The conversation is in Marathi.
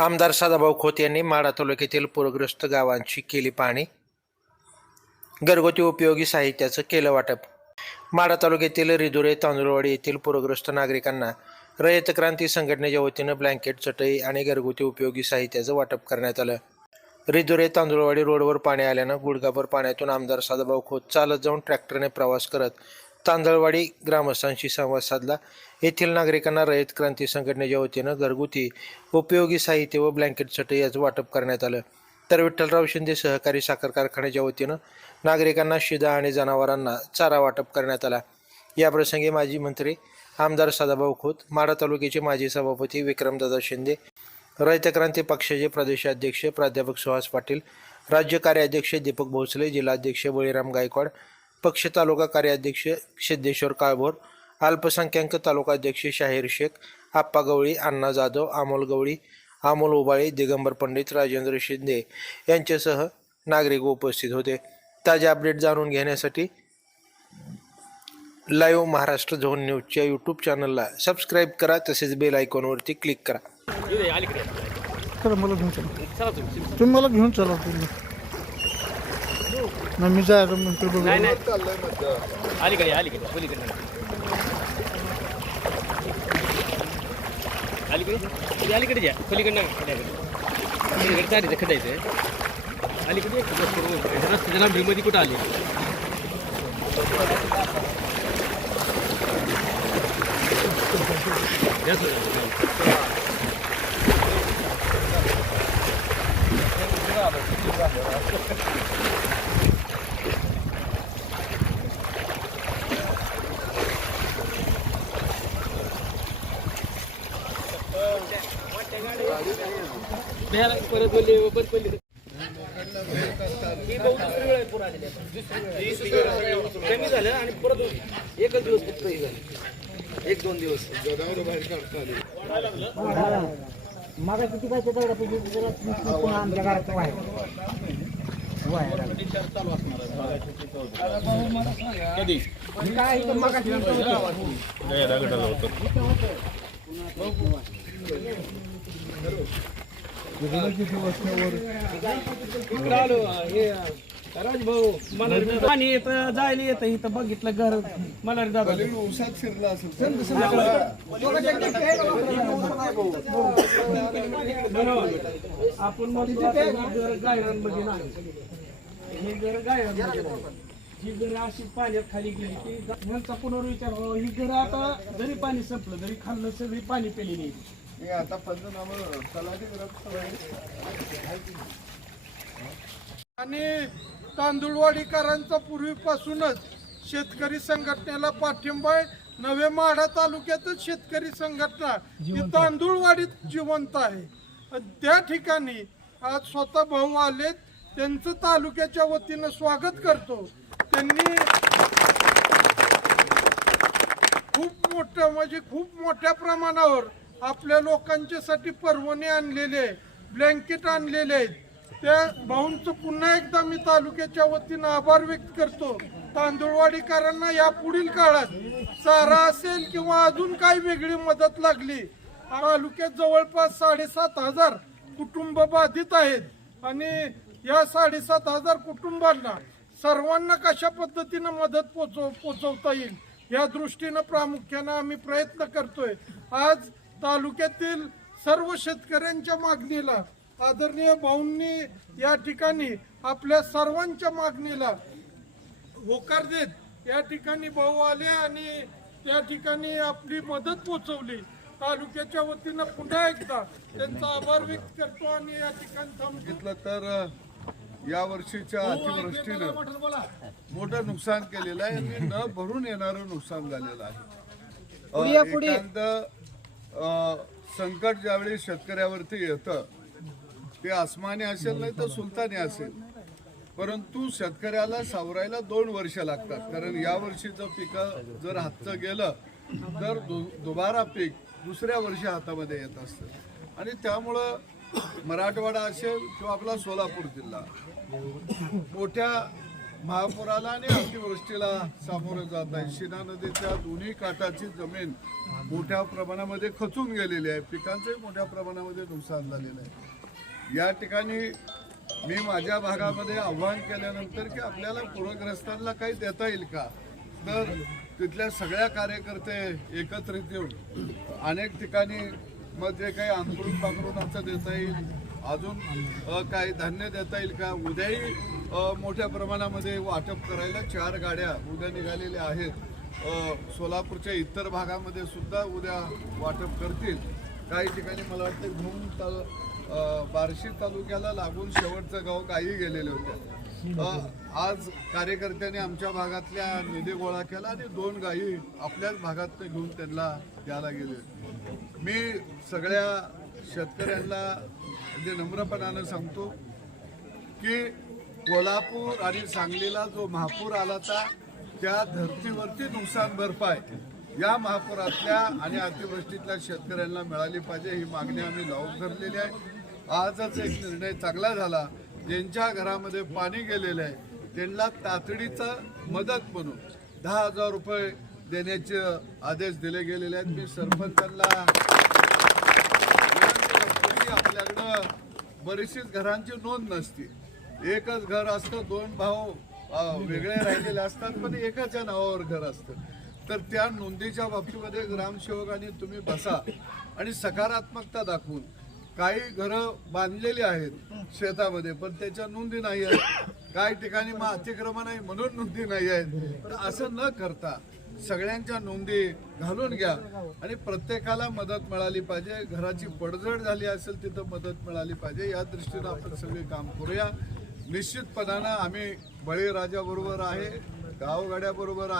आमदार सदाभाऊ खोत यांनी माढा तालुक्यातील पूरग्रस्त गावांची केली पाहणी. घरगुती उपयोगी साहित्याचं केलं वाटप. माढा तालुक्यातील रिधुरे तांदुळवाडी येथील पूरग्रस्त नागरिकांना रयत क्रांती संघटनेच्या वतीनं ब्लँकेट चटई आणि घरगुती उपयोगी साहित्याचं वाटप करण्यात आलं. रिधुरे तांदुळवाडी रोडवर पाणी आल्यानं गुडघाभर पाण्यातून आमदार सदाभाऊ खोत चालत जाऊन ट्रॅक्टरने प्रवास करत तांदळवाडी ग्रामस्थांशी संवाद साधला. येथील नागरिकांना रयत क्रांती संघटनेच्या वतीनं घरगुती उपयोगी साहित्य व ब्लँकेटसाठी याचं वाटप करण्यात आलं. तर विठ्ठलराव शिंदे सहकारी साखर कारखान्याच्या वतीनं नागरिकांना शिदा आणि जनावरांना चारा वाटप करण्यात आला. याप्रसंगी माजी मंत्री आमदार सदाभाऊ खोत माढा तालुक्याचे माजी सभापती विक्रमदादा शिंदे रयत क्रांती पक्षाचे प्रदेशाध्यक्ष प्राध्यापक सुहास पाटील राज्य कार्याध्यक्ष दीपक भोसले जिल्हाध्यक्ष बळीराम गायकवाड पक्ष तालुका कार्याध्यक्ष सिद्धेश्वर काळभोर अल्पसंख्याक तालुकाध्यक्ष शाहीर शेख आप्पा गवळी अण्णा जाधव अमोल गवळी अमोल उबाळी दिगंबर पंडित राजेंद्र शिंदे यांच्यासह नागरिक उपस्थित होते. ताजे अपडेट जाणून घेण्यासाठी लाईव्ह महाराष्ट्र झोन न्यूजच्या यूट्यूब चॅनलला सबस्क्राईब करा तसेच बेल आयकॉनवरती क्लिक करा. चला मला घेऊन चला. तुम्ही मला घेऊन चला तुम्ही मी जायचं म्हणतो बघू. नाही नाही. अलीकडे अलीकडे पलीकडे अलीकडे अलीकडे या पलीकडे नाही खड्याकडे पलीकडे चारी खड्यायचं अलीकडे रस्ते रस्त्याच्या लांबीमध्ये कुठं आली? Thank you. परत बोलले परत बोलले ही दुसरी वेळ आलेली कमी झालं आणि परत एकच दिवस फक्त हे झालं एक दोन दिवस मागा किती पाहिजे तेवढा पैसे जरा आमच्या घरात आहे कधी काय पाणी येतं जायला येत इथं बघितलं घर मला दादा. उसात शिरला असेल आता ही घर गायरांमध्ये नाही. हे घर गायरांमध्ये नाही. ही घर अशी पाण्यात खाली गेली की ह्यांचा पुनर्विचार व्हावा. ही घर आता जरी पाणी संपलं जरी खाल्लं सगळी पाणी पेलेली आता पंचनामा आणि तांदूळवाडीकरांचा पूर्वीपासूनच शेतकरी संघटनेला पाठिंबा आहे. नवे माढा तालुक्यातच शेतकरी संघटना ही तांदूळवाडीत जिवंत आहे. आणि त्या ठिकाणी आज स्वतः भाऊ आलेत. त्यांचं तालुक्याच्या वतीनं स्वागत करतो. त्यांनी खूप मोठं म्हणजे खूप मोठ्या प्रमाणावर आपल्या लोकांच्यासाठी परवाने आणलेले आहे ब्लँकेट आणलेले आहेत. त्या भाऊंचं पुन्हा एकदा मी तालुक्याच्या वतीनं आभार व्यक्त करतो. तांदूळवाडीकरांना या पुढील काळात चारा असेल किंवा अजून काही वेगळी मदत लागली तालुक्यात जवळपास साडेसात हजार कुटुंब बाधित आहेत. आणि या साडेसात हजार कुटुंबांना सर्वांना कशा पद्धतीनं मदत पोचव पोचवता येईल? या दृष्टीनं प्रामुख्यानं आम्ही प्रयत्न करतोय. आज तालुक्यातील सर्व शेतकऱ्यांच्या मागणीला आदरणीय भाऊंनी या ठिकाणी आपल्या सर्वांच्या मागणीला होकार देत या ठिकाणी भाऊ आले आणि त्या ठिकाणी आपली मदत पोचवली तालुक्याच्या वतीनं पुन्हा एकदा त्यांचा आभार व्यक्त करतो आणि या ठिकाणी थांबतो घेतलं तर या वर्षीच्या अतिवृष्टीनं मोठं नुकसान केलेलं आहे आणि न भरून येणारं नुकसान झालेलं आहे. संकट ज्यावेळी शेतकऱ्यावरती येतं ते आसमानी असेल नाही तर सुलतानी असेल. परंतु शेतकऱ्याला सावरायला दोन वर्ष लागतात. कारण या वर्षीचं पिकं जर हातचं गेलं तर दु दुबारा पीक दुसऱ्या वर्षी हातामध्ये येत असतं. आणि त्यामुळं मराठवाडा असेल किंवा आपला सोलापूर जिल्हा मोठ्या महापुराला आणि अतिवृष्टीला सामोरं जात आहे शिना नदीच्या दोन्ही काठाची जमीन मोठ्या प्रमाणामध्ये खचून गेलेली आहे. पिकांचंही मोठ्या प्रमाणामध्ये नुकसान झालेलं आहे. या ठिकाणी मी माझ्या भागामध्ये आव्हान केल्यानंतर की आपल्याला पूरग्रस्तांना काही देता येईल का? तर तिथल्या सगळ्या कार्यकर्ते एकत्रित येऊन अनेक ठिकाणी मग जे काही अंकुरून पांघरुणाचं देता येईल. अजून काही धान्य देता येईल का? उद्याही मोठ्या प्रमाणामध्ये वाटप करायला चार गाड्या उद्या निघालेल्या आहेत. सोलापूरच्या इतर भागामध्ये सुद्धा उद्या वाटप करतील. काही ठिकाणी मला वाटतं घुम ताल बार्शी तालुक्याला लागून शेवटचं गाव गायी गेलेले होते. आज कार्यकर्त्यांनी आमच्या भागातल्या निधी गोळा केला आणि दोन गायी आपल्याच भागात घेऊन त्यांना द्यायला गेले. मी सगळ्या शेतकऱ्यांना म्हणजे नम्रपणानं सांगतो की कोल्हापूर आणि सांगलीला जो महापूर आला होता त्या धर्तीवरती नुकसान भरपाई या महापुरातल्या आणि अतिवृष्टीतल्या शेतकऱ्यांना मिळाली पाहिजे ही मागणी आम्ही लावून धरलेली आहे. आजच एक निर्णय चांगला झाला. ज्यांच्या घरामध्ये पाणी गेलेलं आहे त्यांना तातडीचा मदत म्हणून दहा हजार रुपये देण्याचे आदेश दिले गेलेले आहेत. मी सरपंचांना बरीचशीच घरांची नोंद नसते. एकच घर असतं दोन भाऊ वेगळे राहिलेले असतात पण एकाच्या नावावर घर असतं. तर त्या नोंदीच्या बाबतीमध्ये ग्रामसेवकांनी तुम्ही बसा आणि सकारात्मकता दाखवून. काही घरं बांधलेली आहेत शेतामध्ये पण त्याच्या नोंदी नाही आहेत. काही ठिकाणी मग अतिक्रमण आहे म्हणून नोंदी नाही आहेत. तर असं न करता सगळ्यांच्या नोंदी घालून घ्या आणि प्रत्येकाला मदत मिळाली पाहिजे. घराची पडझड झाली असेल तिथं मदत मिळाली पाहिजे. या दृष्टीनं आपण सगळे काम करूया. निश्चितपणानं आम्ही बळीराजाबरोबर आहे गावगाड्याबरोबर आहे.